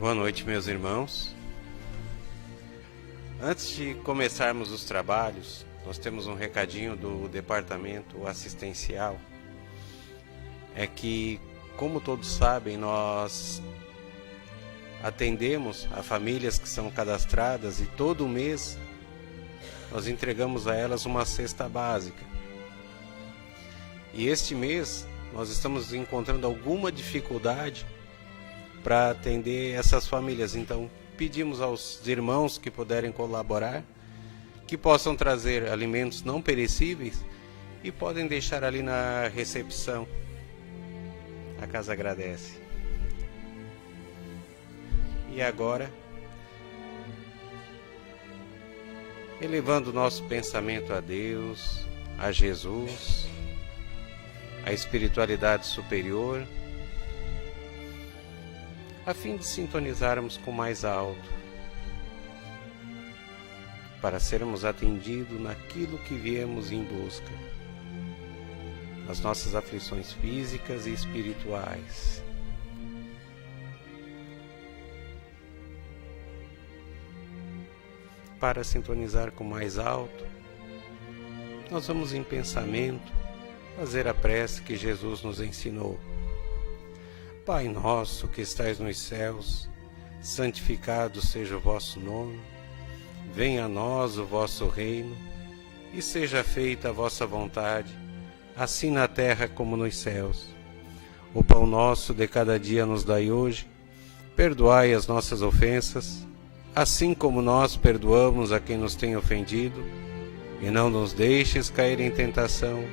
Boa noite, meus irmãos. Antes de começarmos os trabalhos, nós temos um recadinho do departamento assistencial. É que, como todos sabem, nós atendemos a famílias que são cadastradas e todo mês nós entregamos a elas uma cesta básica. E este mês nós estamos encontrando alguma dificuldade para atender essas famílias. Então, pedimos aos irmãos que puderem colaborar, que possam trazer alimentos não perecíveis e podem deixar ali na recepção. A casa agradece. E agora, elevando o nosso pensamento a Deus, a Jesus, a espiritualidade superior, a fim de sintonizarmos com o mais alto, para sermos atendidos naquilo que viemos em busca, as nossas aflições físicas e espirituais. Para sintonizar com o mais alto, nós vamos em pensamento fazer a prece que Jesus nos ensinou. Pai nosso que estais nos céus, santificado seja o vosso nome, venha a nós o vosso reino, e seja feita a vossa vontade, assim na terra como nos céus. O pão nosso de cada dia nos dai hoje, perdoai as nossas ofensas, assim como nós perdoamos a quem nos tem ofendido, e não nos deixes cair em tentação,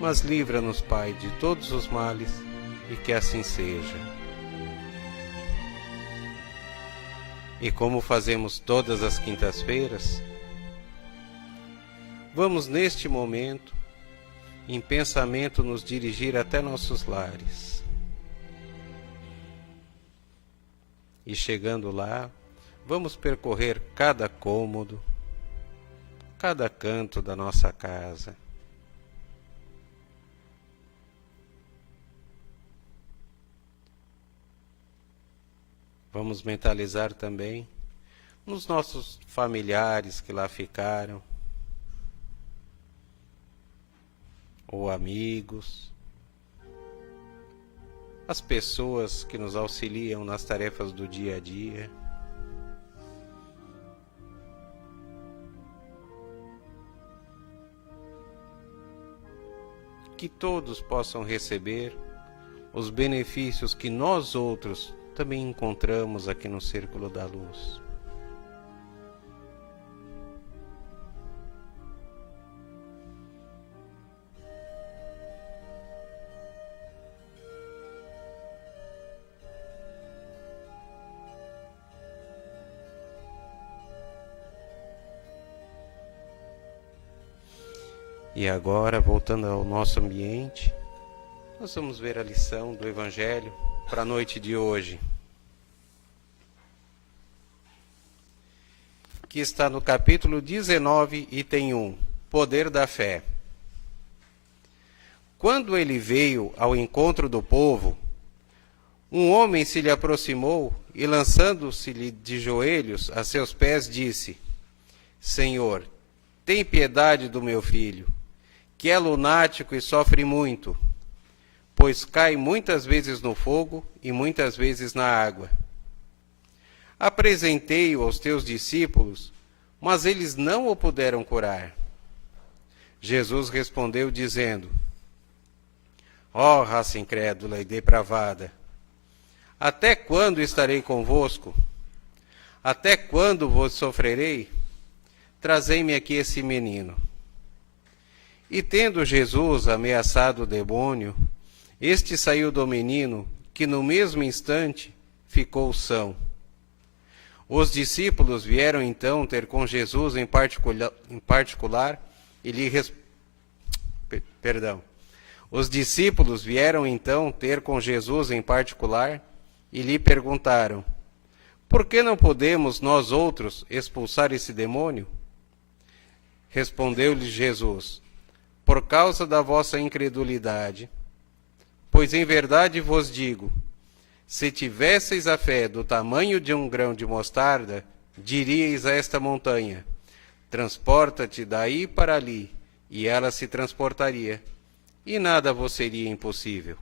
mas livra-nos, Pai, de todos os males, e que assim seja. E como fazemos todas as quintas-feiras, vamos neste momento, em pensamento, nos dirigir até nossos lares. E chegando lá, vamos percorrer cada cômodo, cada canto da nossa casa. Vamos mentalizar também nos nossos familiares que lá ficaram, ou amigos, as pessoas que nos auxiliam nas tarefas do dia a dia. Que todos possam receber os benefícios que nós outros também encontramos aqui no Círculo da Luz. E agora, voltando ao nosso ambiente, nós vamos ver a lição do Evangelho para a noite de hoje, que está no capítulo 19, item 1, Poder da Fé. Quando ele veio ao encontro do povo, um homem se lhe aproximou e, lançando-se-lhe de joelhos a seus pés, disse: Senhor, tem piedade do meu filho, que é lunático e sofre muito, pois cai muitas vezes no fogo e muitas vezes na água. Apresentei-o aos teus discípulos, mas eles não o puderam curar. Jesus respondeu dizendo: Ó raça incrédula e depravada, até quando estarei convosco? Até quando vos sofrerei? Trazei-me aqui esse menino. E tendo Jesus ameaçado o demônio, este saiu do menino, que no mesmo instante ficou são. Os discípulos vieram então ter com Jesus em particular e lhe Os discípulos vieram então ter com Jesus em particular e lhe perguntaram: Por que não podemos nós outros expulsar esse demônio? Respondeu-lhe Jesus: Por causa da vossa incredulidade. Pois em verdade vos digo, Se tivesseis a fé do tamanho de um grão de mostarda, diríeis a esta montanha: transporta-te daí para ali, e ela se transportaria, e nada vos seria impossível.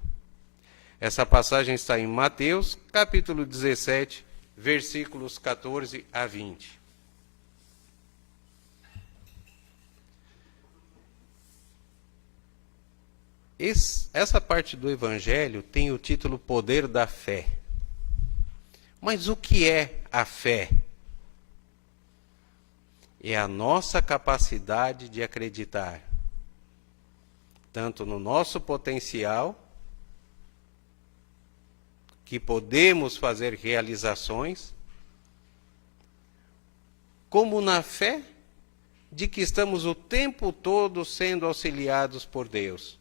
Essa passagem está em Mateus, capítulo 17, versículos 14 a 20. Essa parte do Evangelho tem o título Poder da Fé. Mas o que é a fé? É a nossa capacidade de acreditar, tanto no nosso potencial, que podemos fazer realizações, como na fé de que estamos o tempo todo sendo auxiliados por Deus.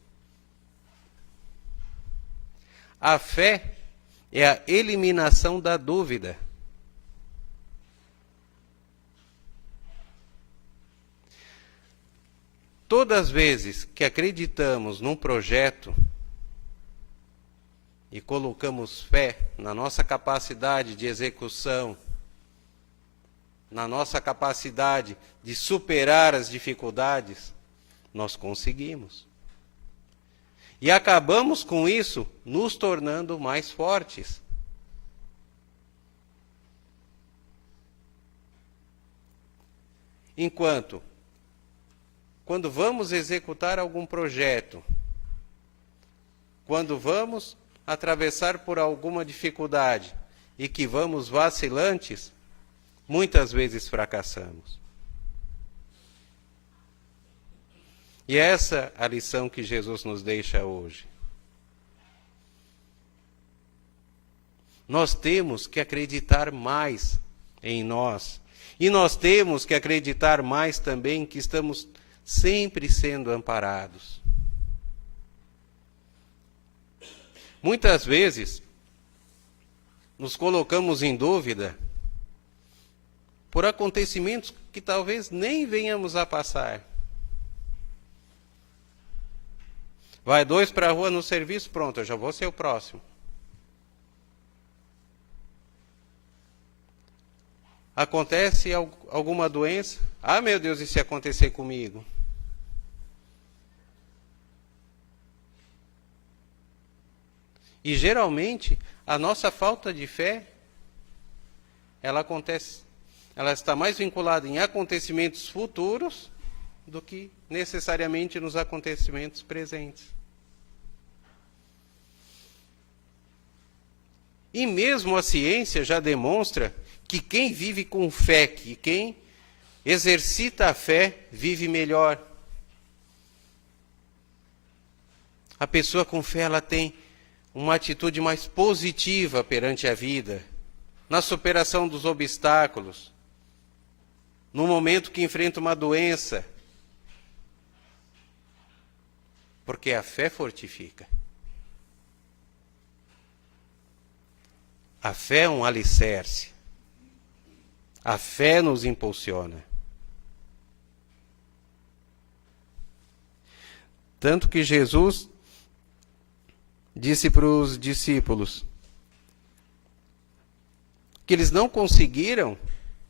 A fé é a eliminação da dúvida. Todas as vezes que acreditamos num projeto e colocamos fé na nossa capacidade de execução, na nossa capacidade de superar as dificuldades, nós conseguimos. E acabamos com isso nos tornando mais fortes. Enquanto, quando vamos executar algum projeto, quando vamos atravessar por alguma dificuldade e que vamos vacilantes, muitas vezes fracassamos. E essa é a lição que Jesus nos deixa hoje. Nós temos que acreditar mais em nós. E nós temos que acreditar mais também que estamos sempre sendo amparados. Muitas vezes, nos colocamos em dúvida por acontecimentos que talvez nem venhamos a passar. Vai 2 para a rua no serviço, pronto, eu já vou ser o próximo. Acontece alguma doença? Ah, meu Deus, e se acontecer comigo? E geralmente, a nossa falta de fé, ela está mais vinculada em acontecimentos futuros do que necessariamente nos acontecimentos presentes. E mesmo a ciência já demonstra que quem vive com fé, que quem exercita a fé, vive melhor. A pessoa com fé, ela tem uma atitude mais positiva perante a vida, na superação dos obstáculos, no momento que enfrenta uma doença, porque a fé fortifica. A fé é um alicerce. A fé nos impulsiona. Tanto que Jesus disse para os discípulos que eles não conseguiram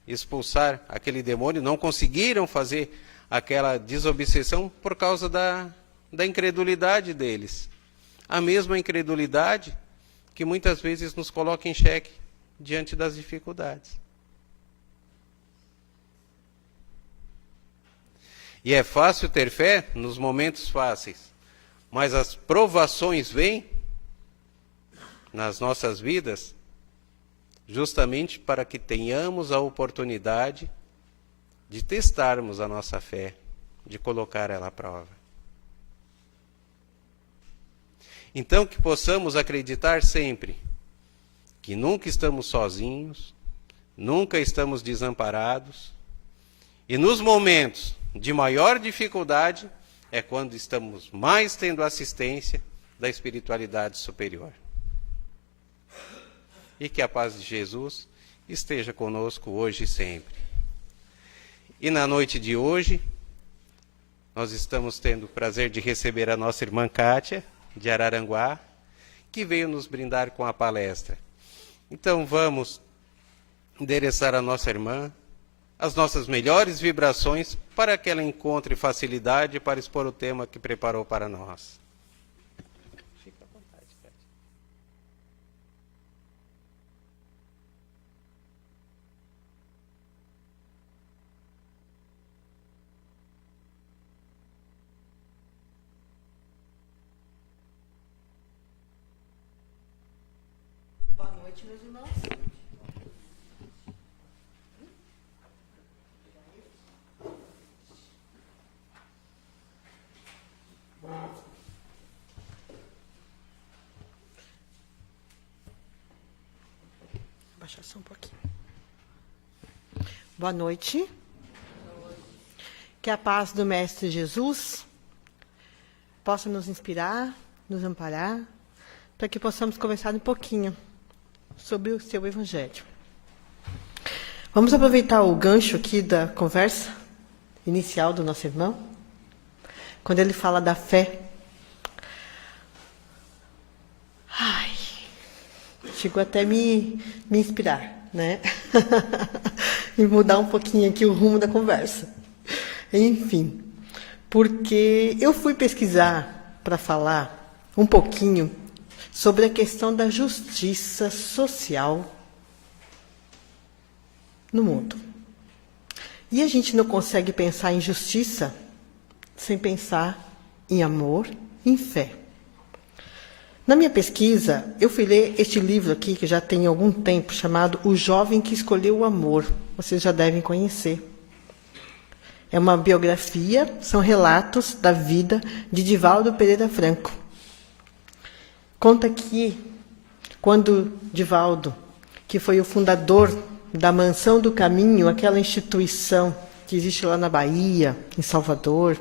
expulsar aquele demônio, não conseguiram fazer aquela desobsessão por causa da incredulidade deles. A mesma incredulidade que muitas vezes nos coloca em xeque diante das dificuldades. E é fácil ter fé nos momentos fáceis, mas as provações vêm nas nossas vidas justamente para que tenhamos a oportunidade de testarmos a nossa fé, de colocar ela à prova. Então, que possamos acreditar sempre que nunca estamos sozinhos, nunca estamos desamparados, e nos momentos de maior dificuldade é quando estamos mais tendo assistência da espiritualidade superior. E que a paz de Jesus esteja conosco hoje e sempre. E na noite de hoje, nós estamos tendo o prazer de receber a nossa irmã Kátia, de Araranguá, que veio nos brindar com a palestra. Então vamos endereçar a nossa irmã, as nossas melhores vibrações, para que ela encontre facilidade para expor o tema que preparou para nós. Fica à vontade, Cátia. Boa noite, meus irmãos. Baixar só um pouquinho. Boa noite. Que a paz do Mestre Jesus possa nos inspirar, nos amparar, para que possamos conversar um pouquinho sobre o seu Evangelho. Vamos aproveitar o gancho aqui da conversa inicial do nosso irmão, quando ele fala da fé. Ai, chegou até me inspirar, né? E mudar um pouquinho aqui o rumo da conversa. Enfim, porque eu fui pesquisar para falar um pouquinho sobre a questão da justiça social no mundo. E a gente não consegue pensar em justiça sem pensar em amor e em fé. Na minha pesquisa, eu fui ler este livro aqui, que já tem algum tempo, chamado O Jovem que Escolheu o Amor. Vocês já devem conhecer. É uma biografia, são relatos da vida de Divaldo Pereira Franco. Conta que, quando Divaldo, que foi o fundador da Mansão do Caminho, aquela instituição que existe lá na Bahia, em Salvador,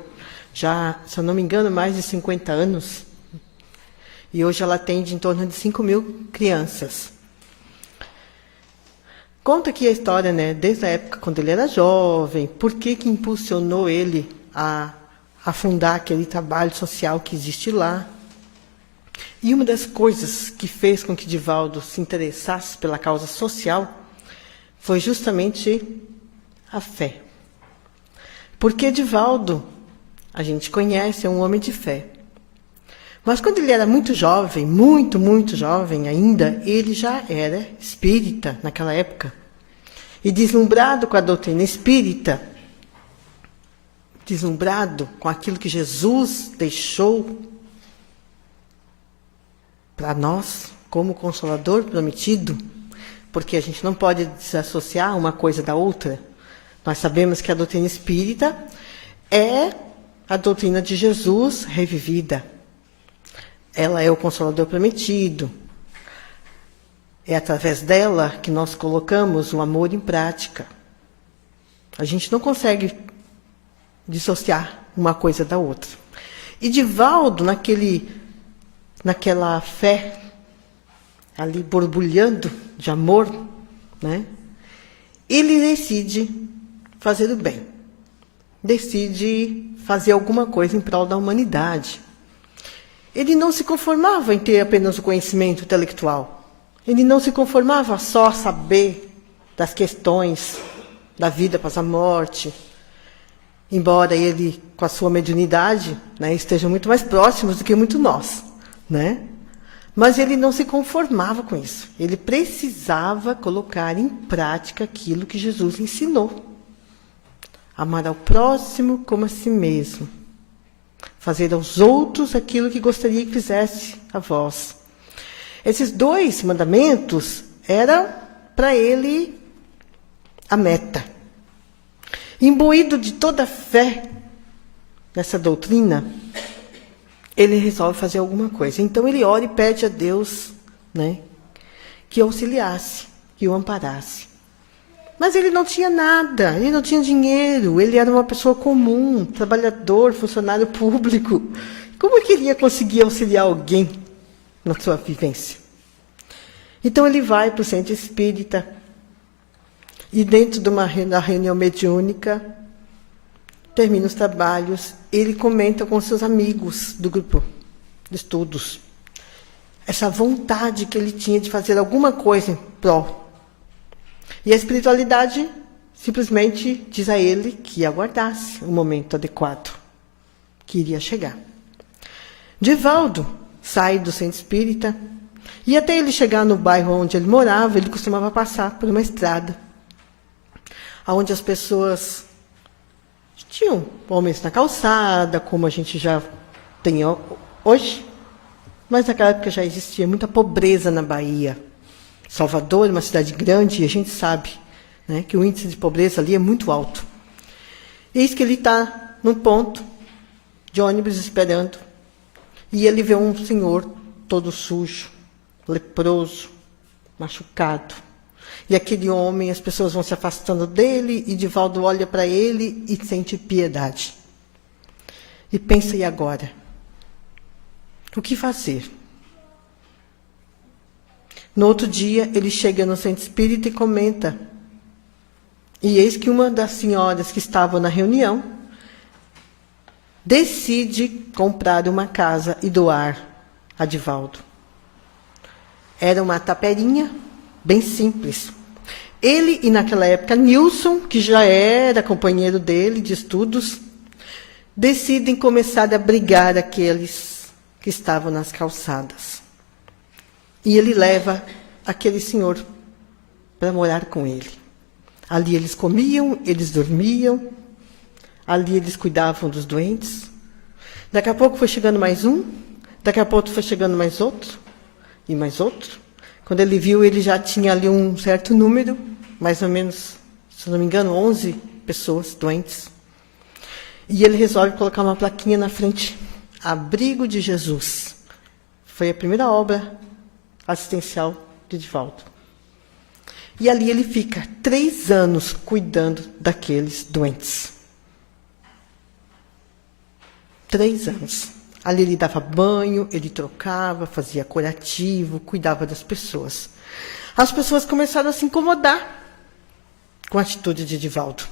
já, se eu não me engano, mais de 50 anos, e hoje ela atende em torno de 5.000 crianças. Conta aqui a história, né, desde a época quando ele era jovem, por que impulsionou ele a fundar aquele trabalho social que existe lá. E uma das coisas que fez com que Divaldo se interessasse pela causa social foi justamente a fé. Porque Divaldo, a gente conhece, é um homem de fé. Mas quando ele era muito jovem, muito jovem ainda, ele já era espírita naquela época. E deslumbrado com a doutrina espírita, deslumbrado com aquilo que Jesus deixou para nós, como Consolador prometido, porque a gente não pode desassociar uma coisa da outra. Nós sabemos que a doutrina espírita é a doutrina de Jesus revivida. Ela é o Consolador prometido. É através dela que nós colocamos o amor em prática. A gente não consegue dissociar uma coisa da outra. E Divaldo, naquela fé, ali borbulhando de amor, né? Ele decide fazer o bem. Decide fazer alguma coisa em prol da humanidade. Ele não se conformava em ter apenas o conhecimento intelectual. Ele não se conformava só a saber das questões da vida após a morte. Embora ele, com a sua mediunidade, né, esteja muito mais próximos do que muito nós, né? Mas ele não se conformava com isso. Ele precisava colocar em prática aquilo que Jesus ensinou. Amar ao próximo como a si mesmo. Fazer aos outros aquilo que gostaria que fizesse a vós. Esses 2 mandamentos eram para ele a meta. Imbuído de toda a fé nessa doutrina, ele resolve fazer alguma coisa. Então ele ora e pede a Deus, né, que o auxiliasse, que o amparasse. Mas ele não tinha nada, ele não tinha dinheiro, ele era uma pessoa comum, trabalhador, funcionário público. Como que ele ia conseguir auxiliar alguém na sua vivência? Então ele vai para o centro espírita e dentro de uma reunião mediúnica, termina os trabalhos, ele comenta com seus amigos do grupo de estudos. essa vontade que ele tinha de fazer alguma coisa em prol. E a espiritualidade simplesmente diz a ele que aguardasse o momento adequado, que iria chegar. Divaldo sai do centro espírita e até ele chegar no bairro onde ele morava, ele costumava passar por uma estrada, onde as pessoas tinham homens na calçada, como a gente já tem hoje, mas naquela época já existia muita pobreza na Bahia. Salvador é uma cidade grande e a gente sabe, né, que o índice de pobreza ali é muito alto. Eis que ele está num ponto de ônibus esperando, e ele vê um senhor todo sujo, leproso, machucado. E aquele homem, as pessoas vão se afastando dele, e Divaldo olha para ele e sente piedade. E pensa, e agora? O que fazer? No outro dia, ele chega no centro espírita e comenta. E eis que uma das senhoras que estavam na reunião decide comprar uma casa e doar a Divaldo. Era uma taperinha bem simples. Ele, e naquela época, Nilson, que já era companheiro dele de estudos, decidem começar a abrigar aqueles que estavam nas calçadas. E ele leva aquele senhor para morar com ele. Ali eles comiam, eles dormiam, ali eles cuidavam dos doentes. Daqui a pouco foi chegando mais um, daqui a pouco foi chegando mais outro, e mais outro. Quando ele viu, ele já tinha ali um certo número, mais ou menos, se não me engano, 11 pessoas doentes. E ele resolve colocar uma plaquinha na frente, Abrigo de Jesus. Foi a primeira obra assistencial de Divaldo. E ali ele fica 3 anos cuidando daqueles doentes. 3 anos. Ali ele dava banho, ele trocava, fazia curativo, cuidava das pessoas. As pessoas começaram a se incomodar com a atitude de Divaldo.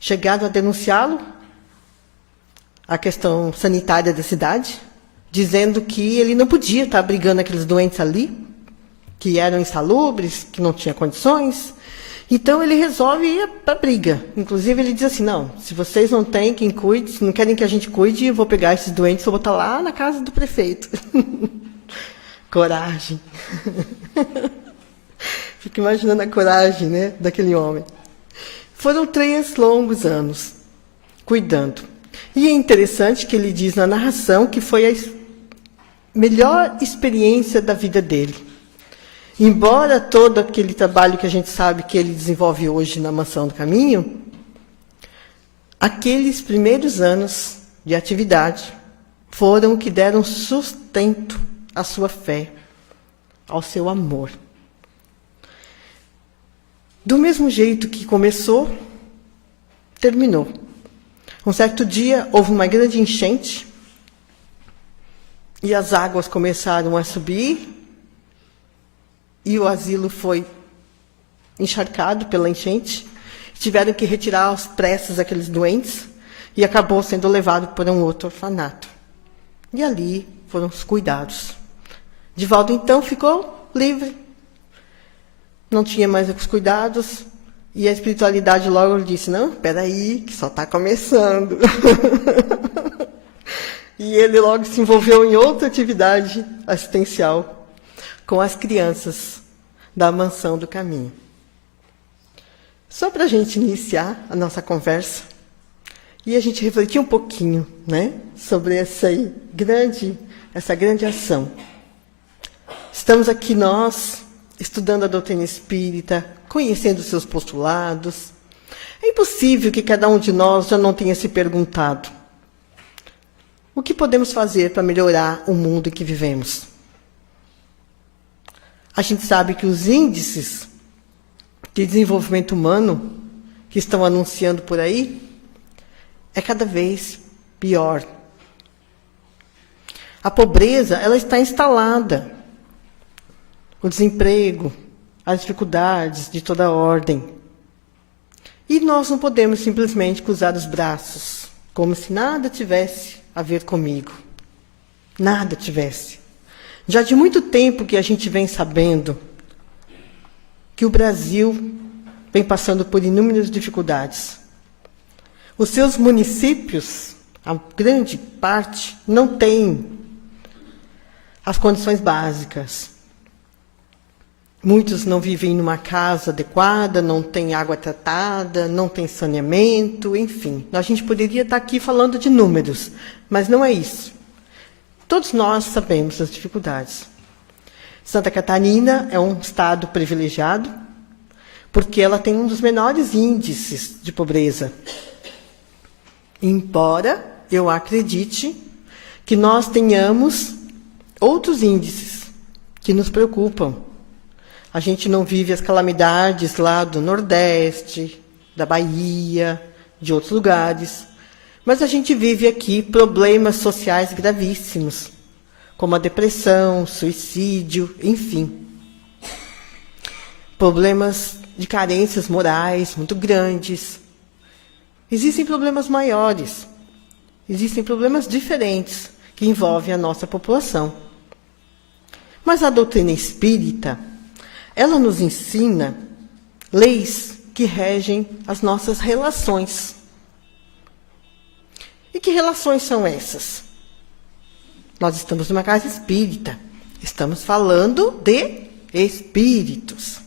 Chegaram a denunciá-lo, a questão sanitária da cidade, dizendo que ele não podia estar abrigando aqueles doentes ali, que eram insalubres, que não tinha condições. Então ele resolve ir para a briga. Inclusive ele diz assim, não, se vocês não têm quem cuide, se não querem que a gente cuide, eu vou pegar esses doentes e vou botar lá na casa do prefeito. Coragem. Fico imaginando a coragem, né, daquele homem. Foram 3 longos anos cuidando. E é interessante que ele diz na narração que foi a melhor experiência da vida dele. Embora todo aquele trabalho que a gente sabe que ele desenvolve hoje na Mansão do Caminho, aqueles primeiros anos de atividade foram o que deram sustento à sua fé, ao seu amor. Do mesmo jeito que começou, terminou. Um certo dia, houve uma grande enchente, e as águas começaram a subir, e o asilo foi encharcado pela enchente. Tiveram que retirar aos pressas aqueles doentes, e acabou sendo levado para um outro orfanato. E ali foram os cuidados. Divaldo, então, ficou livre. Não tinha mais os cuidados, e a espiritualidade logo disse, não, espera aí, que só está começando. E ele logo se envolveu em outra atividade assistencial com as crianças da Mansão do Caminho. Só para a gente iniciar a nossa conversa e a gente refletir um pouquinho, né, sobre essa grande ação. Estamos aqui nós, estudando a doutrina espírita, conhecendo seus postulados. É impossível que cada um de nós já não tenha se perguntado: o que podemos fazer para melhorar o mundo em que vivemos? A gente sabe que os índices de desenvolvimento humano que estão anunciando por aí é cada vez pior. A pobreza, ela está instalada. O desemprego, as dificuldades de toda ordem. E nós não podemos simplesmente cruzar os braços, como se nada tivesse a ver comigo. Nada tivesse. Já de muito tempo que a gente vem sabendo que o Brasil vem passando por inúmeras dificuldades. Os seus municípios, a grande parte, não tem as condições básicas. Muitos não vivem numa casa adequada, não tem água tratada, não tem saneamento, enfim. A gente poderia estar aqui falando de números, mas não é isso. Todos nós sabemos das dificuldades. Santa Catarina é um estado privilegiado, porque ela tem um dos menores índices de pobreza. Embora eu acredite que nós tenhamos outros índices que nos preocupam. A gente não vive as calamidades lá do Nordeste, da Bahia, de outros lugares, mas a gente vive aqui problemas sociais gravíssimos, como a depressão, suicídio, enfim. Problemas de carências morais muito grandes. Existem problemas maiores, existem problemas diferentes que envolvem a nossa população. Mas a doutrina espírita, ela nos ensina leis que regem as nossas relações. E que relações são essas? Nós estamos numa casa espírita, estamos falando de espíritos.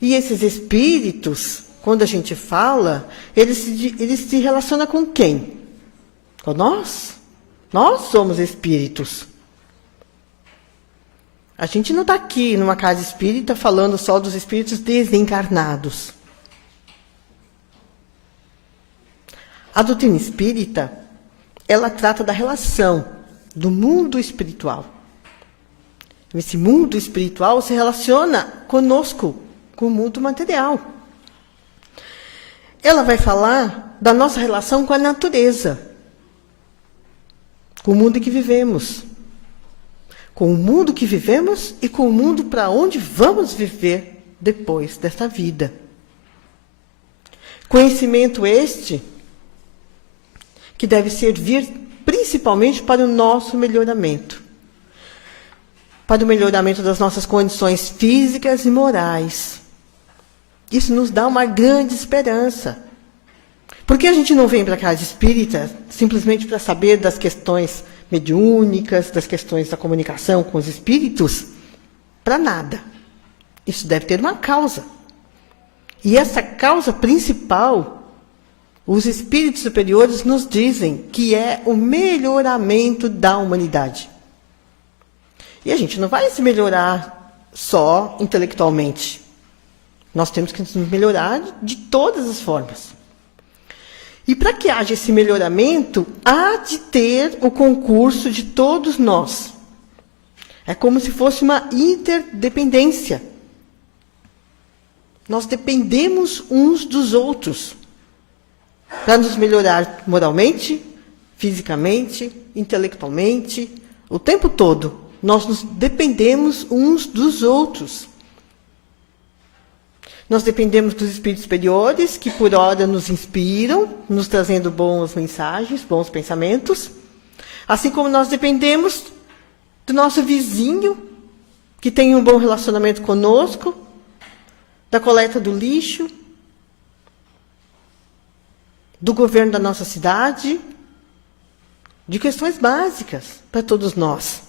E esses espíritos, quando a gente fala, eles se relacionam com quem? Com nós. Nós somos espíritos. A gente não está aqui numa casa espírita falando só dos espíritos desencarnados. A doutrina espírita, ela trata da relação do mundo espiritual. Esse mundo espiritual se relaciona conosco, com o mundo material. Ela vai falar da nossa relação com a natureza, com o mundo em que vivemos. Com o mundo que vivemos e com o mundo para onde vamos viver depois desta vida. Conhecimento este que deve servir principalmente para o nosso melhoramento. Para o melhoramento das nossas condições físicas e morais. Isso nos dá uma grande esperança. Porque a gente não vem para a casa espírita simplesmente para saber das questões mediúnicas, das questões da comunicação com os espíritos, para nada. Isso deve ter uma causa. E essa causa principal, os espíritos superiores nos dizem que é o melhoramento da humanidade. E a gente não vai se melhorar só intelectualmente. Nós temos que nos melhorar de todas as formas. E para que haja esse melhoramento, há de ter o concurso de todos nós. É como se fosse uma interdependência. Nós dependemos uns dos outros para nos melhorar moralmente, fisicamente, intelectualmente, o tempo todo. Nós nos dependemos uns dos outros. Nós dependemos dos espíritos superiores, que por hora nos inspiram, nos trazendo boas mensagens, bons pensamentos. Assim como nós dependemos do nosso vizinho, que tem um bom relacionamento conosco, da coleta do lixo, do governo da nossa cidade, de questões básicas para todos nós.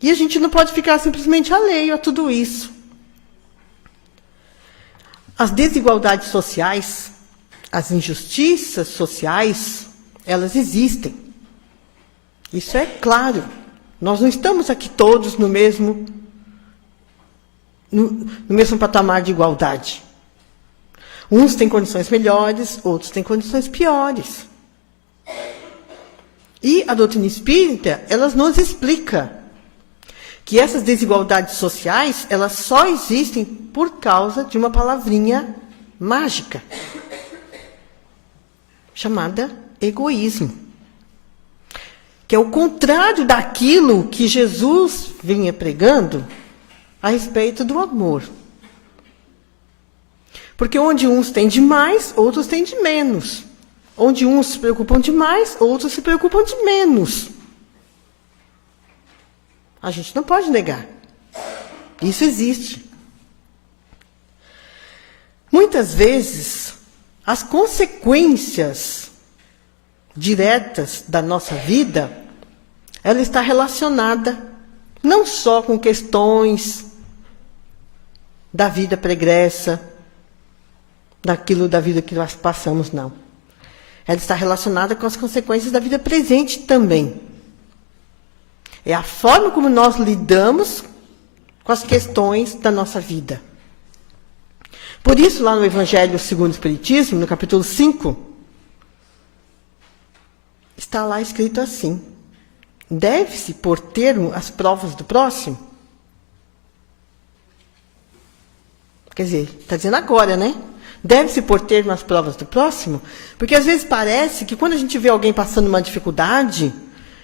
E a gente não pode ficar simplesmente alheio a tudo isso. As desigualdades sociais, as injustiças sociais, elas existem. Isso é claro. Nós não estamos aqui todos no mesmo patamar de igualdade. Uns têm condições melhores, outros têm condições piores. E a doutrina espírita, ela nos explica que essas desigualdades sociais, elas só existem por causa de uma palavrinha mágica, chamada egoísmo, que é o contrário daquilo que Jesus vinha pregando a respeito do amor. Porque onde uns têm de mais, outros têm de menos. Onde uns se preocupam de mais, outros se preocupam de menos. A gente não pode negar. Isso existe. Muitas vezes, as consequências diretas da nossa vida, ela está relacionada não só com questões da vida pregressa, daquilo da vida que nós passamos, não. Ela está relacionada com as consequências da vida presente também. É a forma como nós lidamos com as questões da nossa vida. Por isso, lá no Evangelho segundo o Espiritismo, no capítulo 5, está lá escrito assim: deve-se pôr termo às provas do próximo. Quer dizer, está dizendo agora, né? Deve-se pôr termo às provas do próximo, porque às vezes parece que quando a gente vê alguém passando uma dificuldade,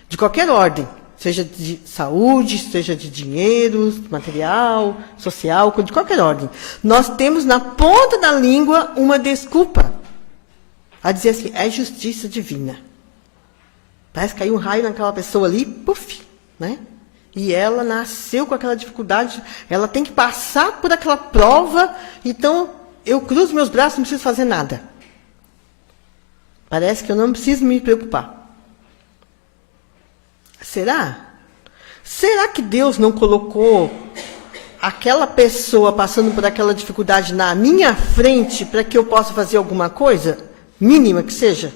de qualquer ordem, seja de saúde, seja de dinheiro, material, social, de qualquer ordem, nós temos na ponta da língua uma desculpa, a dizer assim, é justiça divina. Parece que caiu um raio naquela pessoa ali, puf, né? E ela nasceu com aquela dificuldade, ela tem que passar por aquela prova, então eu cruzo meus braços, não preciso fazer nada. Parece que eu não preciso me preocupar. Será? Será que Deus não colocou aquela pessoa passando por aquela dificuldade na minha frente para que eu possa fazer alguma coisa, mínima que seja?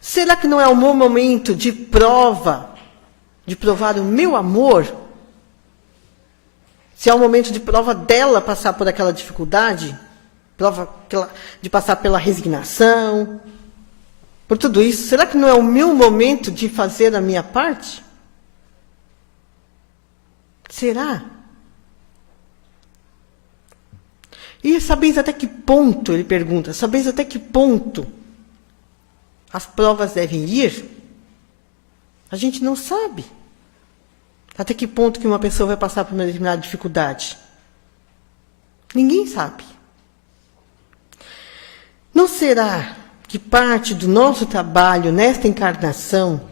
Será que não é o meu momento de prova, de provar o meu amor? Se é o momento de prova dela passar por aquela dificuldade, prova de passar pela resignação, por tudo isso, será que não é o meu momento de fazer a minha parte? Será? E sabeis até que ponto, ele pergunta, sabeis até que ponto as provas devem ir? A gente não sabe. Até que ponto que uma pessoa vai passar por uma determinada dificuldade? Ninguém sabe. Não será que parte do nosso trabalho nesta encarnação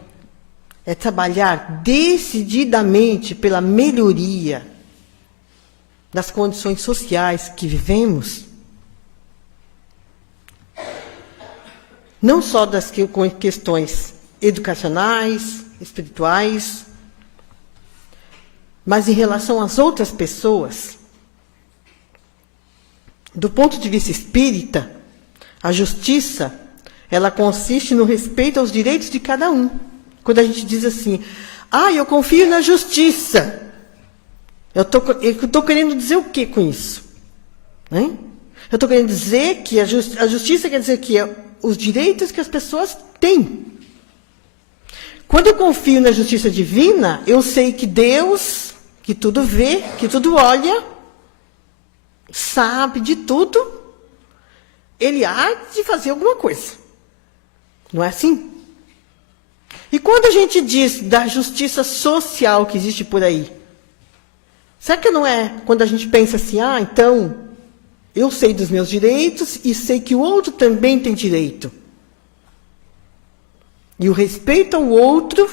é trabalhar decididamente pela melhoria das condições sociais que vivemos? Não só das questões educacionais, espirituais, mas em relação às outras pessoas. Do ponto de vista espírita, a justiça, ela consiste no respeito aos direitos de cada um. Quando a gente diz assim, eu confio na justiça, eu estou querendo dizer o que com isso? Né? Eu estou querendo dizer que a justiça quer dizer que os direitos que as pessoas têm. Quando eu confio na justiça divina, eu sei que Deus, que tudo vê, que tudo olha, sabe de tudo, ele há de fazer alguma coisa. Não é assim? E quando a gente diz da justiça social que existe por aí, será que não é quando a gente pensa assim, então, eu sei dos meus direitos e sei que o outro também tem direito. E o respeito ao outro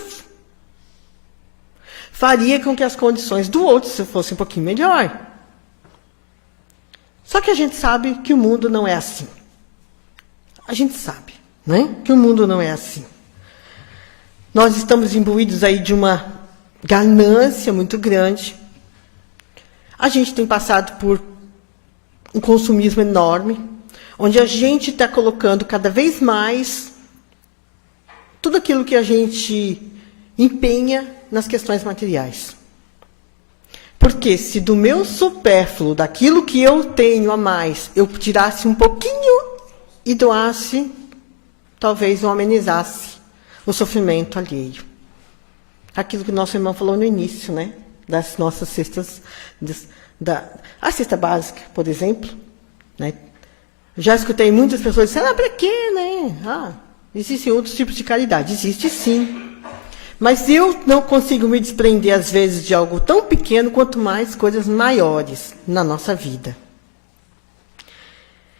faria com que as condições do outro fossem um pouquinho melhor. Só que a gente sabe que o mundo não é assim. A gente sabe, né? Que o mundo não é assim. Nós estamos imbuídos aí de uma ganância muito grande. A gente tem passado por um consumismo enorme, onde a gente está colocando cada vez mais tudo aquilo que a gente empenha nas questões materiais. Porque se do meu supérfluo, daquilo que eu tenho a mais, eu tirasse um pouquinho e doasse, talvez não amenizasse o sofrimento alheio. Aquilo que nosso irmão falou no início, né? Das nossas cestas, a cesta básica, por exemplo. Né? Já escutei muitas pessoas dizendo, para quê, né? Existem outros tipos de caridade. Existe sim. Mas eu não consigo me desprender, às vezes, de algo tão pequeno, quanto mais coisas maiores na nossa vida.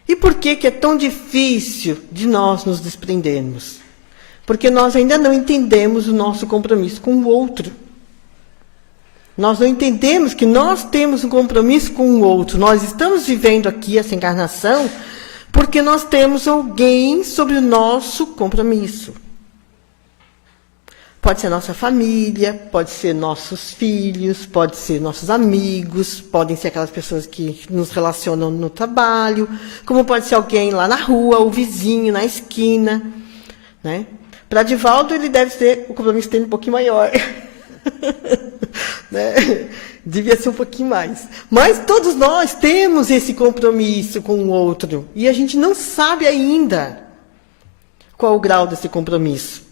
E por que é tão difícil de nós nos desprendermos? Porque nós ainda não entendemos o nosso compromisso com o outro. Nós não entendemos que nós temos um compromisso com o outro. Nós estamos vivendo aqui essa encarnação porque nós temos alguém sobre o nosso compromisso. Pode ser nossa família, pode ser nossos filhos, pode ser nossos amigos, podem ser aquelas pessoas que nos relacionam no trabalho, como pode ser alguém lá na rua, o vizinho, na esquina. Né? Para Divaldo, ele deve ter o compromisso dele um pouquinho maior. Né? Devia ser um pouquinho mais. Mas todos nós temos esse compromisso com o outro. E a gente não sabe ainda qual o grau desse compromisso.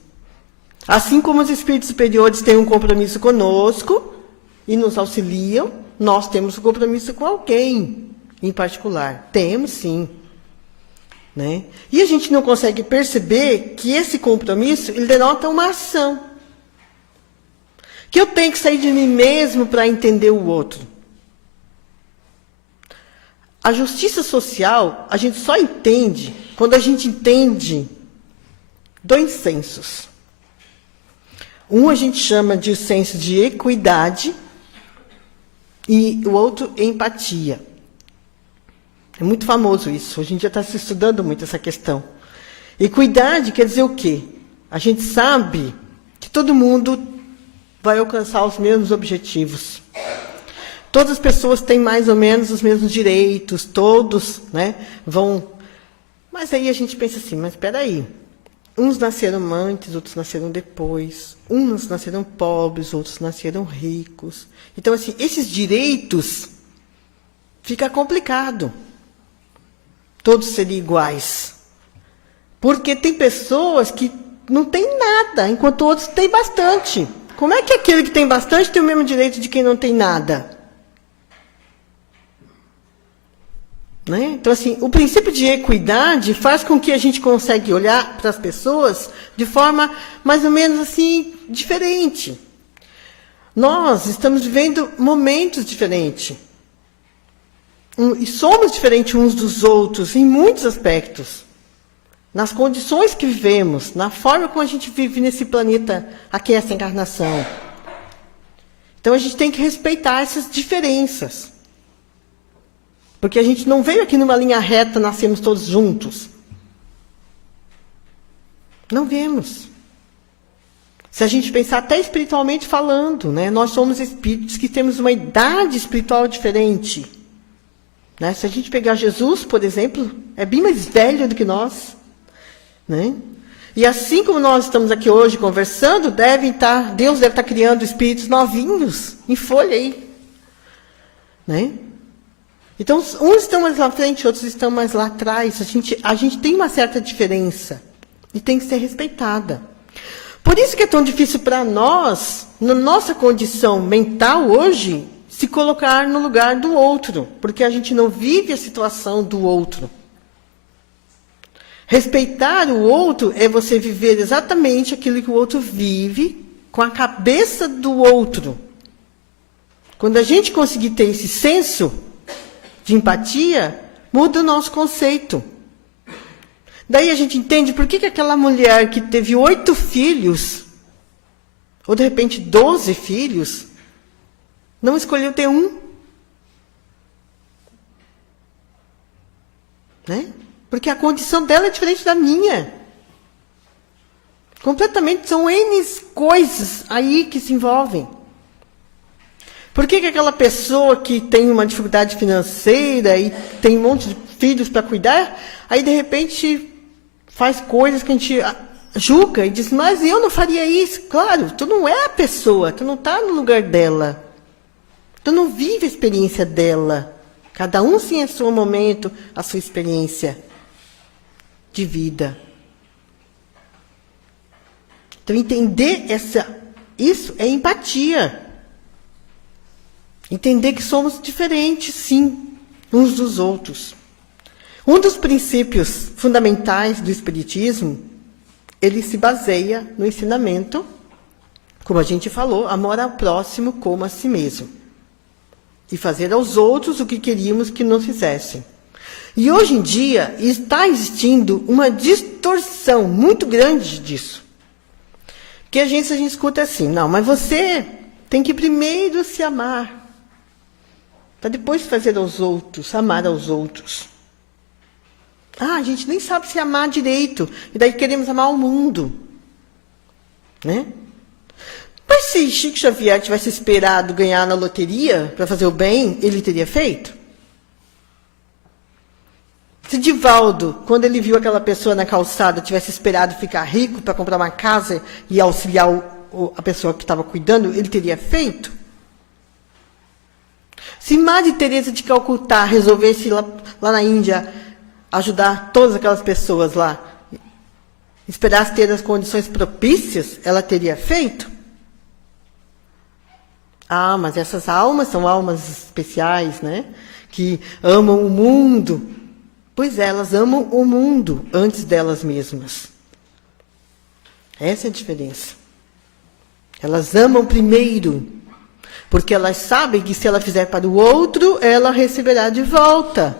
Assim como os espíritos superiores têm um compromisso conosco e nos auxiliam, nós temos um compromisso com alguém em particular. Temos, sim. Né? E a gente não consegue perceber que esse compromisso ele denota uma ação. Que eu tenho que sair de mim mesmo para entender o outro. A justiça social, a gente só entende quando a gente entende dois sensos. Um a gente chama de senso de equidade e o outro empatia. É muito famoso isso. Hoje em dia está se estudando muito essa questão. Equidade quer dizer o quê? A gente sabe que todo mundo vai alcançar os mesmos objetivos. Todas as pessoas têm mais ou menos os mesmos direitos, todos, né, vão... Mas aí a gente pensa assim, mas espera aí. Uns nasceram antes, outros nasceram depois. Uns nasceram pobres, outros nasceram ricos. Então, assim, esses direitos fica complicado. Todos seriam iguais. Porque tem pessoas que não têm nada, enquanto outros têm bastante. Como é que aquele que tem bastante tem o mesmo direito de quem não tem nada? Né? Então, assim, o princípio de equidade faz com que a gente consiga olhar para as pessoas de forma mais ou menos assim, diferente. Nós estamos vivendo momentos diferentes. E somos diferentes uns dos outros em muitos aspectos. Nas condições que vivemos, na forma como a gente vive nesse planeta, aqui essa encarnação. Então, a gente tem que respeitar essas diferenças. Porque a gente não veio aqui numa linha reta, nascemos todos juntos. Não vemos. Se a gente pensar até espiritualmente falando, né, nós somos espíritos que temos uma idade espiritual diferente. Né? Se a gente pegar Jesus, por exemplo, é bem mais velho do que nós. Né? E assim como nós estamos aqui hoje conversando, Deus deve estar criando espíritos novinhos, em folha aí. Né? Então, uns estão mais lá frente, outros estão mais lá atrás. A gente tem uma certa diferença e tem que ser respeitada. Por isso que é tão difícil para nós, na nossa condição mental hoje, se colocar no lugar do outro, porque a gente não vive a situação do outro. Respeitar o outro é você viver exatamente aquilo que o outro vive, com a cabeça do outro. Quando a gente conseguir ter esse senso de empatia, muda o nosso conceito. Daí a gente entende por que aquela mulher que teve 8 filhos, ou de repente 12 filhos, não escolheu ter um. Né? Porque a condição dela é diferente da minha. Completamente, são N coisas aí que se envolvem. Por que aquela pessoa que tem uma dificuldade financeira e tem um monte de filhos para cuidar, aí de repente faz coisas que a gente julga e diz, mas eu não faria isso. Claro, tu não é a pessoa, tu não está no lugar dela. Tu não vive a experiência dela. Cada um tem a seu momento, a sua experiência de vida. Então, entender isso é empatia. Entender que somos diferentes, sim, uns dos outros. Um dos princípios fundamentais do Espiritismo, ele se baseia no ensinamento, como a gente falou, amor ao próximo como a si mesmo. E fazer aos outros o que queríamos que nos fizessem. E hoje em dia está existindo uma distorção muito grande disso. Que a gente escuta assim, não, mas você tem que primeiro se amar, para depois fazer aos outros, amar aos outros. A gente nem sabe se amar direito, e daí queremos amar o mundo. Né? Mas se Chico Xavier tivesse esperado ganhar na loteria para fazer o bem, ele teria feito? Se Divaldo, quando ele viu aquela pessoa na calçada, tivesse esperado ficar rico para comprar uma casa e auxiliar a pessoa que estava cuidando, ele teria feito? Se Madre Teresa de Calcutá resolvesse lá na Índia ajudar todas aquelas pessoas lá, esperasse ter as condições propícias, ela teria feito? Mas essas almas são almas especiais, né? Que amam o mundo. Pois é, elas amam o mundo antes delas mesmas. Essa é a diferença. Elas amam primeiro, porque elas sabem que se ela fizer para o outro, ela receberá de volta.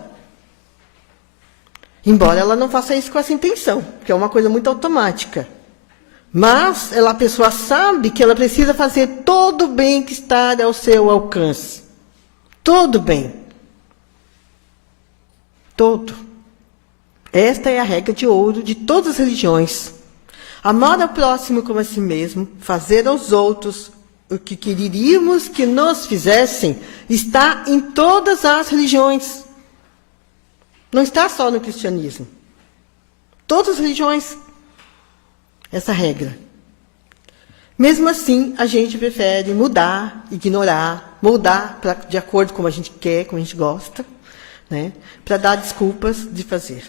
Embora ela não faça isso com essa intenção, que é uma coisa muito automática. Mas a pessoa sabe que ela precisa fazer todo o bem que está ao seu alcance. Todo o bem. Todo. Esta é a regra de ouro de todas as religiões. Amar ao próximo como a si mesmo, fazer aos outros o que queríamos que nos fizessem, está em todas as religiões. Não está só no cristianismo. Todas as religiões, essa regra. Mesmo assim, a gente prefere mudar, ignorar, moldar de acordo com como a gente quer, como a gente gosta, né, para dar desculpas de fazer.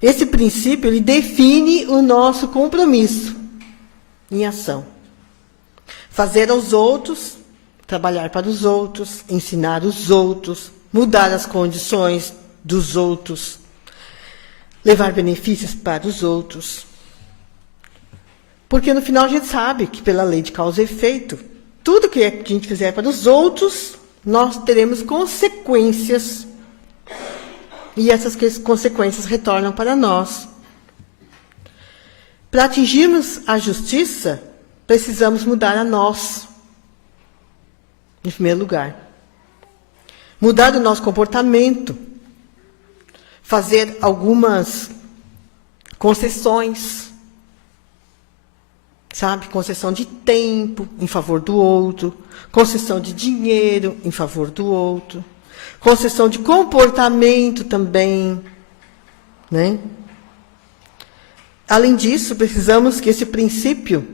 Esse princípio, ele define o nosso compromisso em ação. Fazer aos outros, trabalhar para os outros, ensinar os outros, mudar as condições dos outros, levar benefícios para os outros. Porque no final a gente sabe que pela lei de causa e efeito, tudo que a gente fizer para os outros, nós teremos consequências. E essas consequências retornam para nós. Para atingirmos a justiça, precisamos mudar a nós, em primeiro lugar. Mudar o nosso comportamento, fazer algumas concessões, sabe? Concessão de tempo em favor do outro, concessão de dinheiro em favor do outro, concessão de comportamento também, né? Além disso, precisamos que esse princípio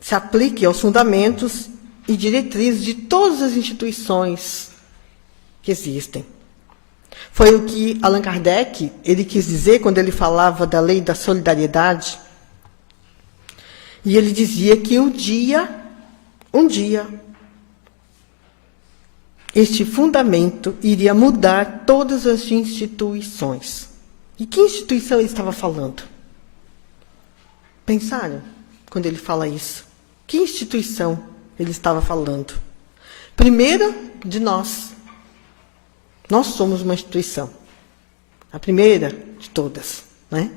se aplique aos fundamentos e diretrizes de todas as instituições que existem. Foi o que Allan Kardec ele quis dizer quando ele falava da lei da solidariedade. E ele dizia que um dia, este fundamento iria mudar todas as instituições. E que instituição ele estava falando? Pensaram quando ele fala isso? Que instituição ele estava falando? Primeiro, de nós. Nós somos uma instituição. A primeira de todas, né?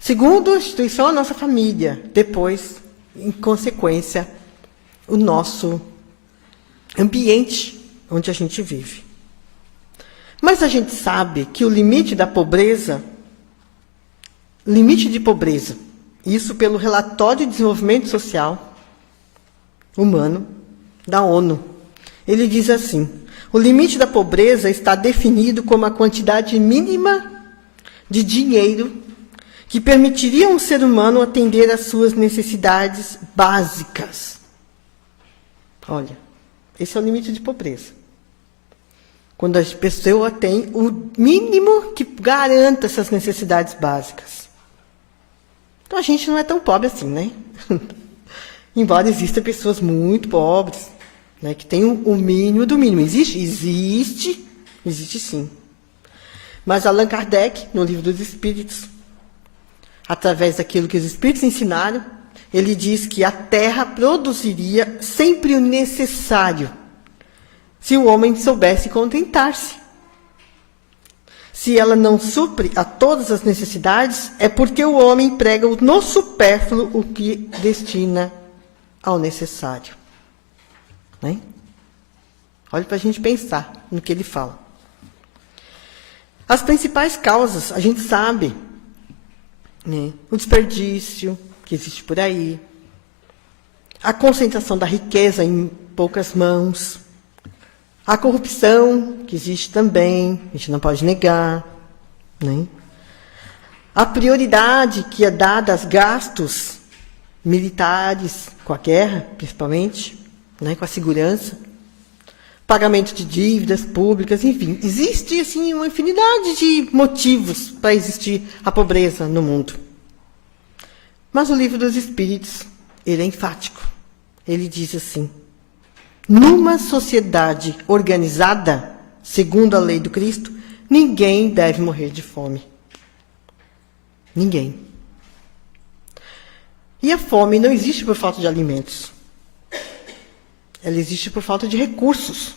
Segundo, a instituição é a nossa família. Depois, em consequência, o nosso ambiente onde a gente vive. Mas a gente sabe que o limite da pobreza, limite de pobreza, isso pelo Relatório de Desenvolvimento Social Humano da ONU, ele diz assim: o limite da pobreza está definido como a quantidade mínima de dinheiro que permitiria a um ser humano atender às suas necessidades básicas. Olha, esse é o limite de pobreza. Quando a pessoa tem o mínimo que garanta essas necessidades básicas. Então, a gente não é tão pobre assim, né? Embora existam pessoas muito pobres, né, que têm o mínimo do mínimo. Existe sim. Mas Allan Kardec, no Livro dos Espíritos, através daquilo que os Espíritos ensinaram, ele diz que a Terra produziria sempre o necessário, se o homem soubesse contentar-se. Se ela não supre a todas as necessidades, é porque o homem prega no supérfluo o que destina ao necessário. Né? Olha para a gente pensar no que ele fala. As principais causas, a gente sabe, né? O desperdício que existe por aí, a concentração da riqueza em poucas mãos, a corrupção que existe também, a gente não pode negar, né? A prioridade que é dada aos gastos militares, com a guerra, principalmente, né? Com a segurança, pagamento de dívidas públicas, enfim. Existe, assim, uma infinidade de motivos para existir a pobreza no mundo. Mas o Livro dos Espíritos, ele é enfático. Ele diz assim: numa sociedade organizada, segundo a lei do Cristo, ninguém deve morrer de fome. Ninguém. E a fome não existe por falta de alimentos. Ela existe por falta de recursos.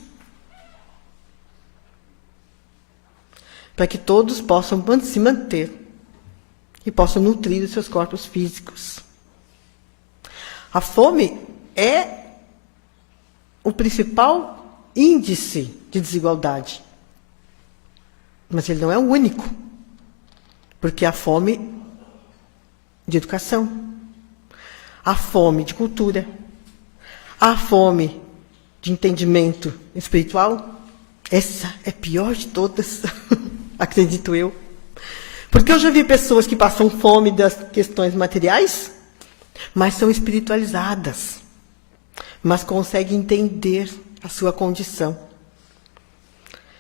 Para que todos possam se manter e possam nutrir os seus corpos físicos. A fome é o principal índice de desigualdade. Mas ele não é o único. Porque há fome de educação, há fome de cultura, há fome de entendimento espiritual. Essa é a pior de todas, acredito eu. Porque eu já vi pessoas que passam fome das questões materiais, mas são espiritualizadas, mas conseguem entender a sua condição.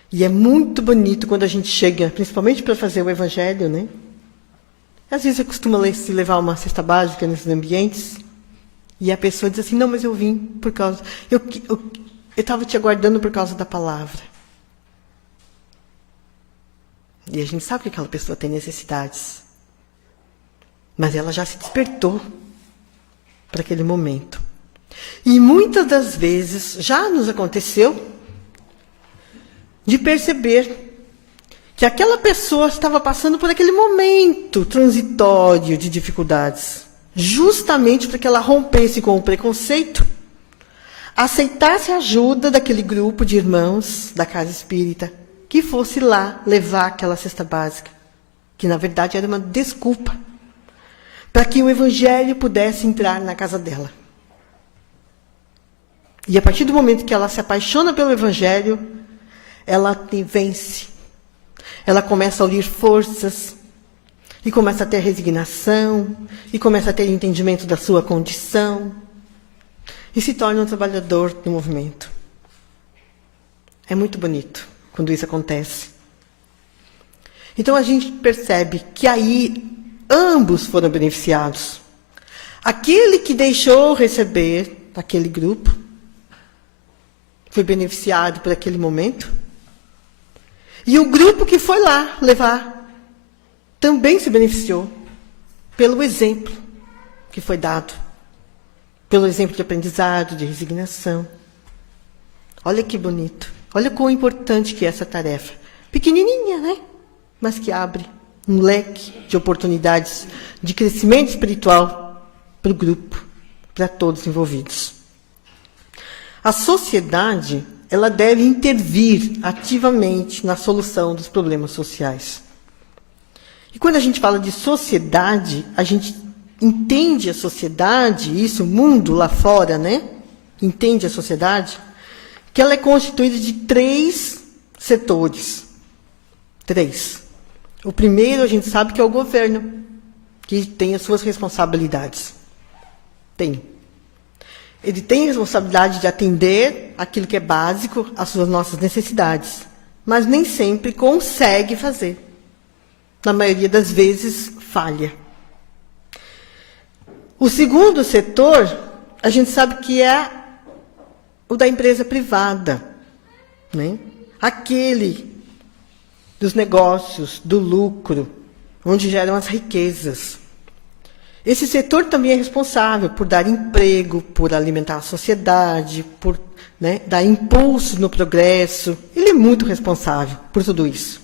E é muito bonito quando a gente chega, principalmente para fazer o evangelho, né? Às vezes eu costumo se levar uma cesta básica nesses ambientes, e a pessoa diz assim: não, mas eu vim por causa... Eu estava te aguardando por causa da palavra. E a gente sabe que aquela pessoa tem necessidades. Mas ela já se despertou para aquele momento. E muitas das vezes já nos aconteceu de perceber que aquela pessoa estava passando por aquele momento transitório de dificuldades, justamente para que ela rompesse com o preconceito, aceitasse a ajuda daquele grupo de irmãos da casa espírita, que fosse lá levar aquela cesta básica, que na verdade era uma desculpa, para que o evangelho pudesse entrar na casa dela. E a partir do momento que ela se apaixona pelo evangelho, ela vence. Ela começa a unir forças, e começa a ter resignação, e começa a ter entendimento da sua condição, e se torna um trabalhador do movimento. É muito bonito quando isso acontece. Então a gente percebe que aí ambos foram beneficiados. Aquele que deixou receber aquele grupo foi beneficiado por aquele momento. E o grupo que foi lá levar também se beneficiou pelo exemplo que foi dado. Pelo exemplo de aprendizado, de resignação. Olha que bonito. Olha quão importante que é essa tarefa. Pequenininha, né? Mas que abre um leque de oportunidades de crescimento espiritual para o grupo, para todos envolvidos. A sociedade, ela deve intervir ativamente na solução dos problemas sociais. E quando a gente fala de sociedade, a gente entende a sociedade, isso, o mundo lá fora, né? Entende a sociedade, que ela é constituída de 3 setores. 3. O primeiro, a gente sabe que é o governo, que tem as suas responsabilidades. Tem. Ele tem a responsabilidade de atender aquilo que é básico, às suas nossas necessidades, mas nem sempre consegue fazer. Na maioria das vezes, falha. O segundo setor, a gente sabe que é o da empresa privada, né? Aquele dos negócios, do lucro, onde geram as riquezas. Esse setor também é responsável por dar emprego, por alimentar a sociedade, por, né, dar impulso no progresso. Ele é muito responsável por tudo isso.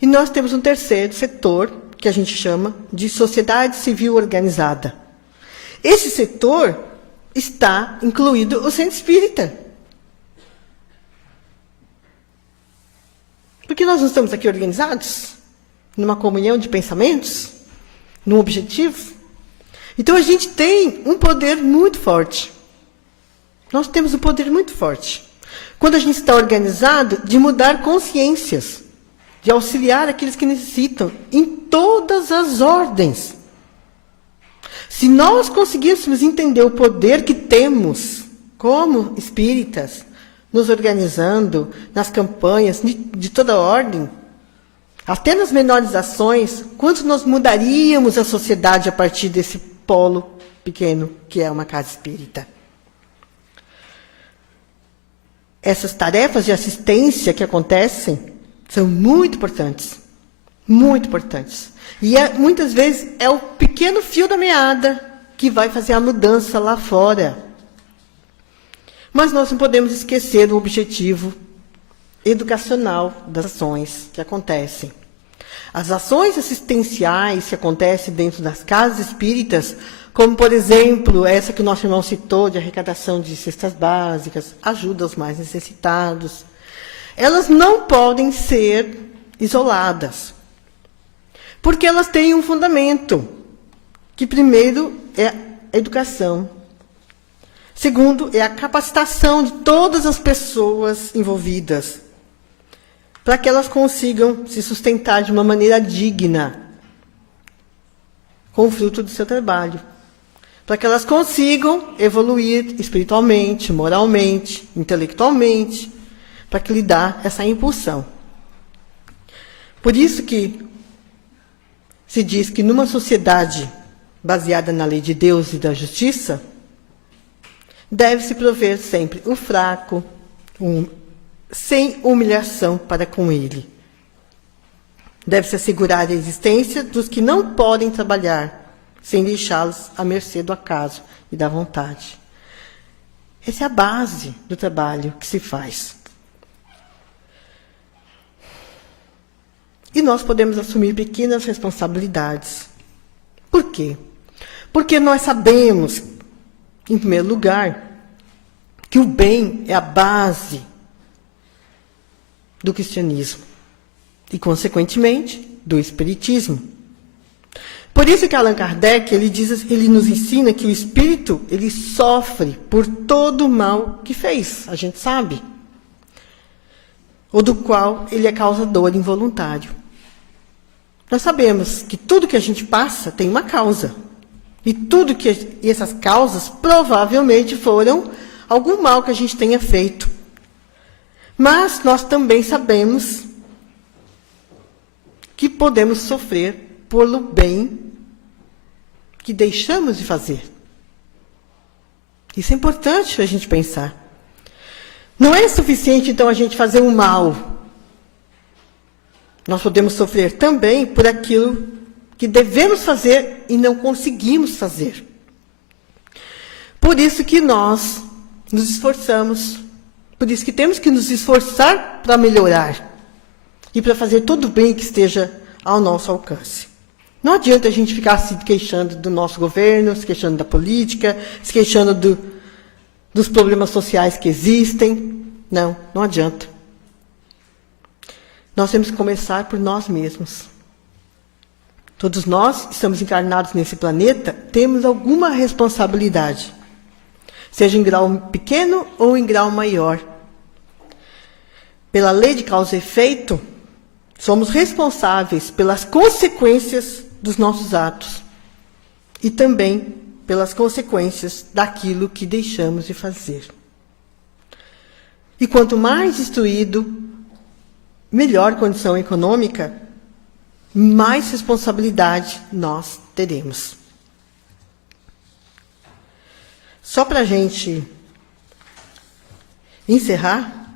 E nós temos um terceiro setor, que a gente chama de sociedade civil organizada. Esse setor está incluído o centro espírita. Porque nós não estamos aqui organizados? Numa comunhão de pensamentos? Num objetivo? Então a gente tem um poder muito forte. Nós temos um poder muito forte. Quando a gente está organizado, de mudar consciências, de auxiliar aqueles que necessitam, em todas as ordens. Se nós conseguíssemos entender o poder que temos como espíritas, nos organizando nas campanhas de toda ordem, até nas menores ações, quanto nós mudaríamos a sociedade a partir desse polo pequeno que é uma casa espírita. Essas tarefas de assistência que acontecem são muito importantes. Muito importantes. E muitas vezes é o pequeno fio da meada que vai fazer a mudança lá fora. Mas nós não podemos esquecer o objetivo educacional das ações que acontecem. As ações assistenciais que acontecem dentro das casas espíritas, como, por exemplo, essa que o nosso irmão citou, de arrecadação de cestas básicas, ajuda aos mais necessitados, elas não podem ser isoladas, porque elas têm um fundamento, que primeiro é a educação, segundo é a capacitação de todas as pessoas envolvidas, para que elas consigam se sustentar de uma maneira digna, com o fruto do seu trabalho, para que elas consigam evoluir espiritualmente, moralmente, intelectualmente, para que lhe dá essa impulsão. Por isso que se diz que numa sociedade baseada na lei de Deus e da justiça, deve-se prover sempre o fraco, sem humilhação para com ele. Deve-se assegurar a existência dos que não podem trabalhar, sem deixá-los à mercê do acaso e da vontade. Essa é a base do trabalho que se faz. E nós podemos assumir pequenas responsabilidades. Por quê? Porque nós sabemos, em primeiro lugar, que o bem é a base do cristianismo e, consequentemente, do espiritismo. Por isso que Allan Kardec ele nos ensina que o espírito ele sofre por todo o mal que fez, a gente sabe, ou do qual ele é causador involuntário. Nós sabemos que tudo que a gente passa tem uma causa. E essas causas provavelmente foram algum mal que a gente tenha feito. Mas nós também sabemos que podemos sofrer pelo bem que deixamos de fazer. Isso é importante a gente pensar. Não é suficiente, então, a gente fazer um mal. Nós podemos sofrer também por aquilo que devemos fazer e não conseguimos fazer. Por isso que nós nos esforçamos, por isso que temos que nos esforçar para melhorar e para fazer todo o bem que esteja ao nosso alcance. Não adianta a gente ficar se queixando do nosso governo, se queixando da política, se queixando dos problemas sociais que existem. Não adianta. Nós temos que começar por nós mesmos. Todos nós que estamos encarnados nesse planeta temos alguma responsabilidade, seja em grau pequeno ou em grau maior. Pela lei de causa e efeito, somos responsáveis pelas consequências dos nossos atos e também pelas consequências daquilo que deixamos de fazer. E quanto mais instruído, melhor condição econômica, mais responsabilidade nós teremos. Só para a gente encerrar,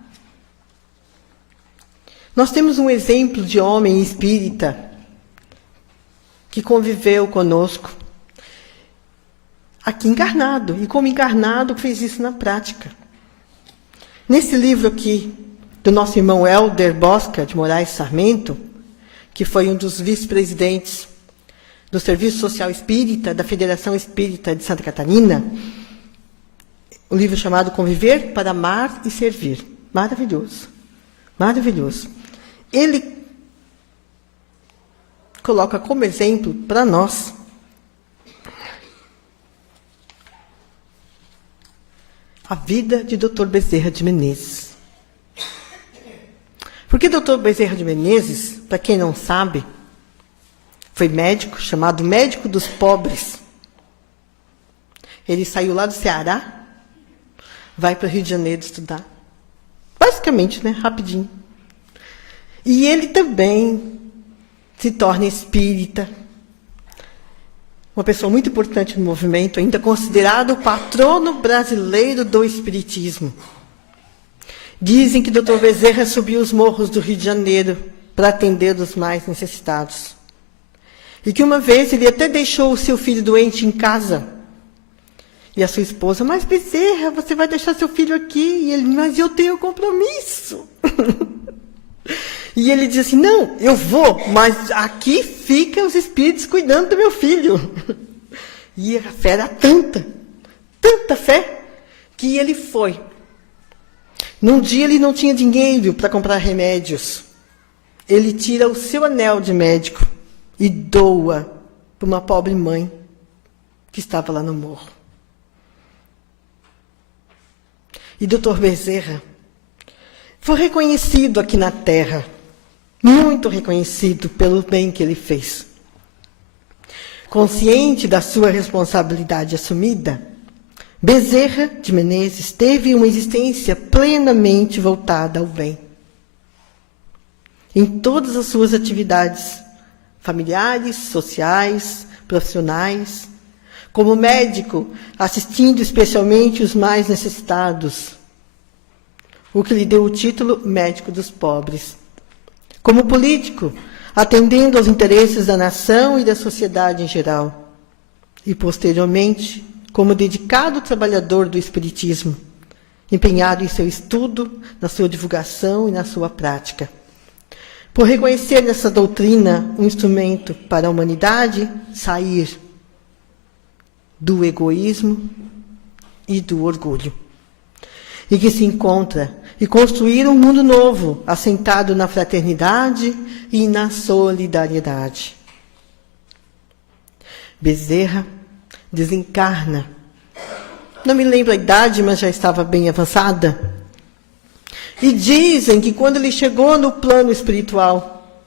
nós temos um exemplo de homem espírita que conviveu conosco aqui encarnado, e como encarnado fez isso na prática. Nesse livro aqui, do nosso irmão Helder Bosca de Moraes Sarmento, que foi um dos vice-presidentes do Serviço Social Espírita, da Federação Espírita de Santa Catarina, um livro chamado Conviver para Amar e Servir. Maravilhoso. Maravilhoso. Ele coloca como exemplo para nós a vida de Dr. Bezerra de Menezes. Porque Dr. Bezerra de Menezes, para quem não sabe, foi médico, chamado médico dos pobres. Ele saiu lá do Ceará, vai para o Rio de Janeiro estudar. Basicamente, né? Rapidinho. E ele também se torna espírita. Uma pessoa muito importante no movimento, ainda considerado o patrono brasileiro do espiritismo. Dizem que Dr. Bezerra subiu os morros do Rio de Janeiro para atender os mais necessitados. E que uma vez ele até deixou o seu filho doente em casa. E a sua esposa, mas Bezerra, você vai deixar seu filho aqui? E ele, mas eu tenho compromisso. E ele diz assim, não, eu vou, mas aqui ficam os espíritos cuidando do meu filho. E a fé era tanta fé, que ele foi. Num dia ele não tinha dinheiro para comprar remédios. Ele tira o seu anel de médico e doa para uma pobre mãe que estava lá no morro. E Dr. Bezerra foi reconhecido aqui na Terra, muito reconhecido pelo bem que ele fez. Consciente da sua responsabilidade assumida, Bezerra de Menezes teve uma existência plenamente voltada ao bem. Em todas as suas atividades, familiares, sociais, profissionais, como médico, assistindo especialmente os mais necessitados, o que lhe deu o título médico dos pobres. Como político, atendendo aos interesses da nação e da sociedade em geral. E, posteriormente, como dedicado trabalhador do espiritismo, empenhado em seu estudo, na sua divulgação e na sua prática. Por reconhecer nessa doutrina um instrumento para a humanidade sair do egoísmo e do orgulho. E que se encontra e construir um mundo novo, assentado na fraternidade e na solidariedade. Bezerra desencarna. Não me lembro a idade, mas já estava bem avançada. E dizem que quando ele chegou no plano espiritual,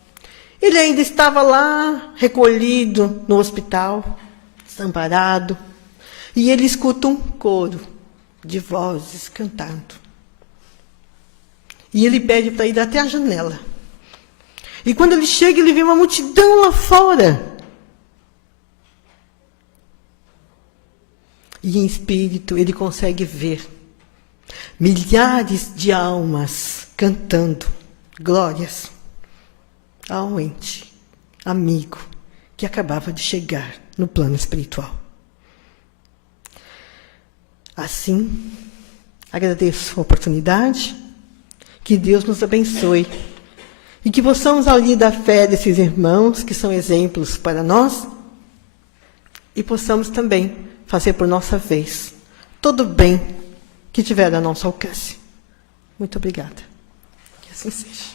ele ainda estava lá, recolhido no hospital, desamparado, e ele escuta um coro de vozes cantando. E ele pede para ir até a janela. E quando ele chega, ele vê uma multidão lá fora. E em espírito ele consegue ver milhares de almas cantando glórias ao ente, amigo, que acabava de chegar no plano espiritual. Assim, agradeço a oportunidade, que Deus nos abençoe e que possamos, ao lhe da fé desses irmãos, que são exemplos para nós, e possamos também fazer por nossa vez todo o bem que tiver a nosso alcance. Muito obrigada. Que assim seja.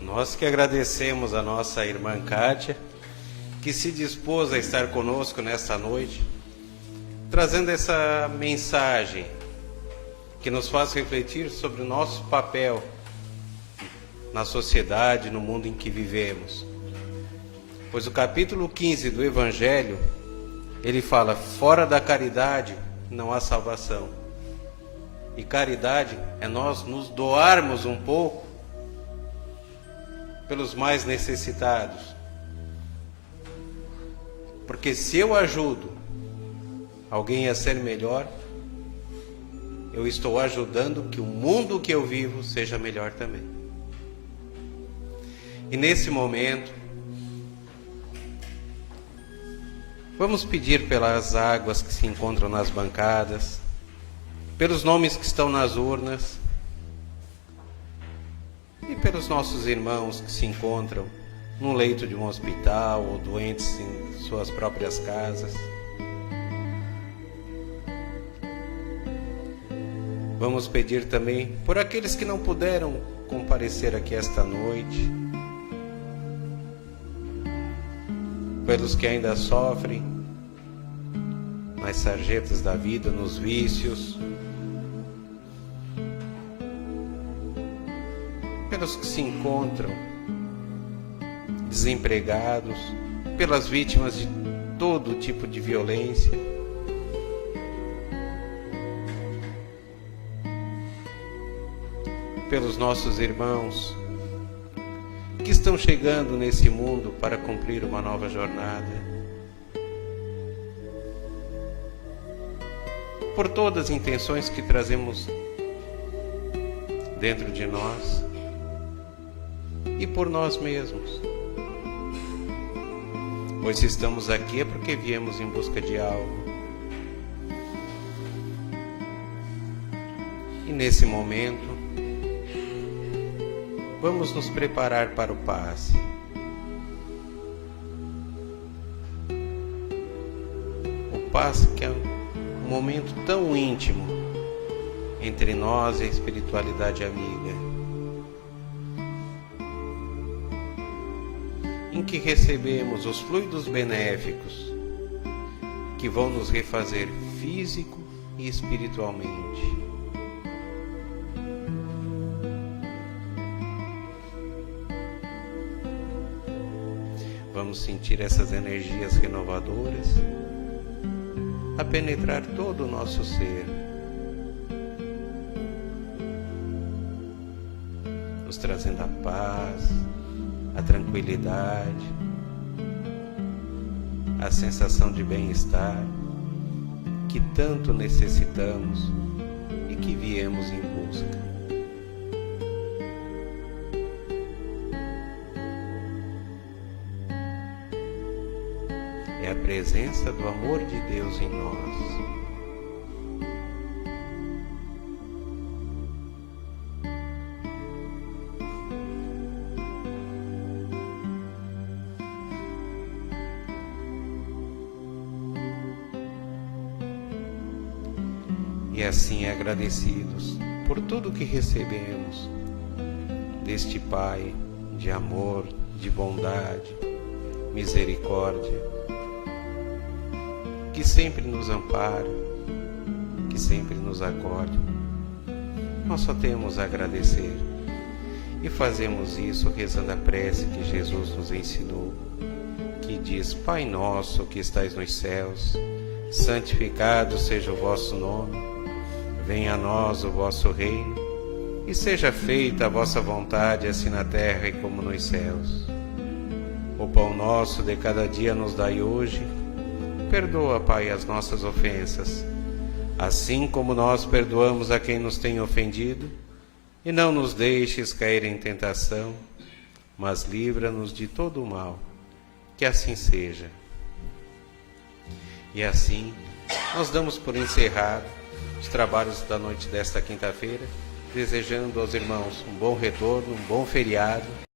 Nós que agradecemos a nossa irmã Kátia, que se dispôs a estar conosco nesta noite, trazendo essa mensagem que nos faz refletir sobre o nosso papel na sociedade, no mundo em que vivemos. Pois o capítulo 15 do Evangelho, ele fala, fora da caridade não há salvação. E caridade é nós nos doarmos um pouco pelos mais necessitados. Porque se eu ajudo alguém a ser melhor, eu estou ajudando que o mundo que eu vivo seja melhor também. E nesse momento, Vamos pedir pelas águas que se encontram nas bancadas, pelos nomes que estão nas urnas e pelos nossos irmãos que se encontram num leito de um hospital ou doentes em suas próprias casas. Vamos pedir também por aqueles que não puderam comparecer aqui esta noite, pelos que ainda sofrem nas sarjetas da vida, nos vícios, pelos que se encontram desempregados, pelas vítimas de todo tipo de violência, pelos nossos irmãos que estão chegando nesse mundo para cumprir uma nova jornada, por todas as intenções que trazemos dentro de nós e por nós mesmos. Pois se estamos aqui é porque viemos em busca de algo. E nesse momento, vamos nos preparar para o passe. O passe que é um momento tão íntimo entre nós e a espiritualidade amiga, em que recebemos os fluidos benéficos que vão nos refazer físico e espiritualmente. Vamos sentir essas energias renovadoras a penetrar todo o nosso ser, nos trazendo a paz, a tranquilidade, a sensação de bem-estar que tanto necessitamos e que viemos em busca. É a presença do amor de Deus em nós. E assim agradecidos por tudo que recebemos deste Pai de amor, de bondade, misericórdia, que sempre nos ampara, que sempre nos acolhe. Nós só temos a agradecer e fazemos isso rezando a prece que Jesus nos ensinou, que diz: Pai nosso que estais nos céus, santificado seja o vosso nome, venha a nós o vosso reino, e seja feita a vossa vontade, assim na terra e como nos céus. O pão nosso de cada dia nos dai hoje. Perdoa, Pai, as nossas ofensas, assim como nós perdoamos a quem nos tem ofendido, e não nos deixes cair em tentação, mas livra-nos de todo o mal. Que assim seja. E assim, nós damos por encerrado os trabalhos da noite desta quinta-feira, desejando aos irmãos um bom retorno, um bom feriado,